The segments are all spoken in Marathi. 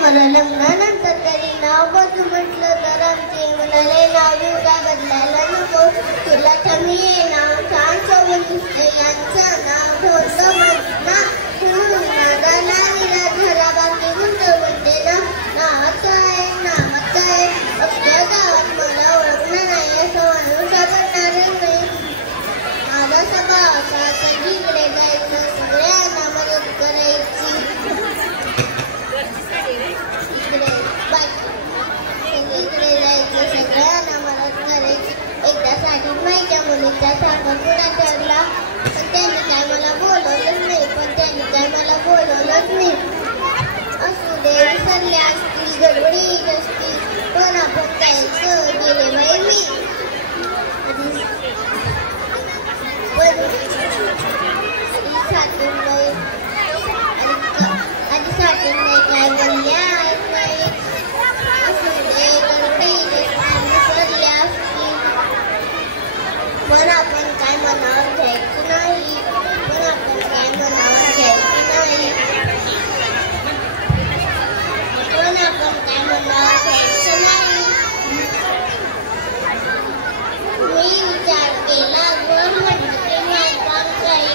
मला लग्नानंतर तरी नाव बदलू म्हटलं तर आमचे म्हणाले नाव बिव काय बदलायला नको तुला ठमी ये नाव छान चवून दिसते यांचं नाव ठेवलं ना नादाला विरा घरा बाकी गुंतवते ना नावाचं आहे अख्ख्या गावात मला ओळखणार नाही असं माणूस सापडणारच नाही माझा स्वभाव असा सगळीकडे जायचं सगळ्यांना मदत करायची सगळीकडे जायचं सगळ्यांना मदत करायची एकदा साठी माझ्या मुलीचा साखरपुडा ठरला पण त्यांनी काय मला बोलवलंच नाही असू दे विसरले असतील गडबडीत असतील पण आपण जायचं गेले बाई मी आधी साठून नाही काय बोलल्या पण आपण काय मनावर घ्यायचं नाही मी विचार केला वर म्हटलं की माणसांना काही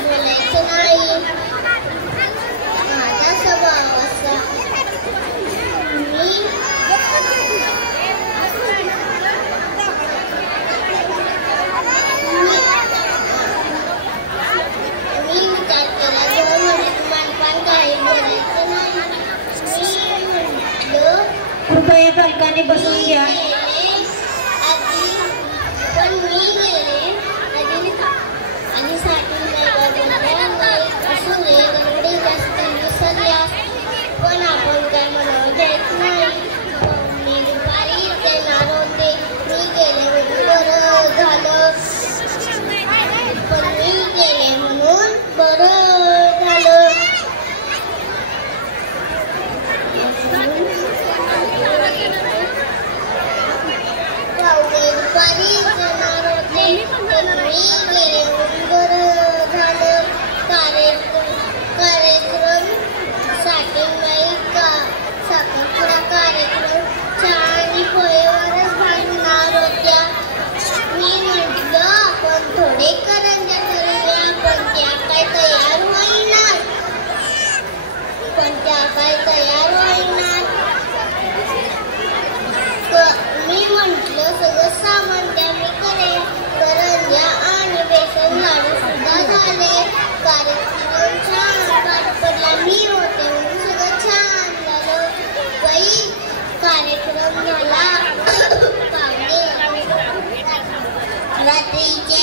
बोलायचं नाही माझा स्वभाव असा मी विचार केला वर म्हटलं माणसांना काही बोलायचं नाही कृपया पालकांनी बसून घ्या पण मी गेले आधी साठून असू दे गडबडी जास्त विसरल्या पण आपण काय म्हणावं द्यायचं नाही मी दुपारी येणार होते मी गेले म्हणून बरं झालं पण मी गेले म्हणून बरं झालं दुपारी येणार होते पण मी गेले म्हणून बरं झालं कार्यक्रम साठेबाई साखरपुडा कार्यक्रम चहा आणि पोहेवरच भांडणार होत्या मी म्हटलं आपण थोडे करंज्या करूया पण त्या काय तयार होईना मी म्हटलं सगळं सामान द्या मी करेन करंज्या आणि बेसन लाडू सुद्धा झाले कार्यक्रम छान पार पडला मी होते म्हणून सगळं छान झालं बाई कार्यक्रम झाला पाहुणे रात्रीचे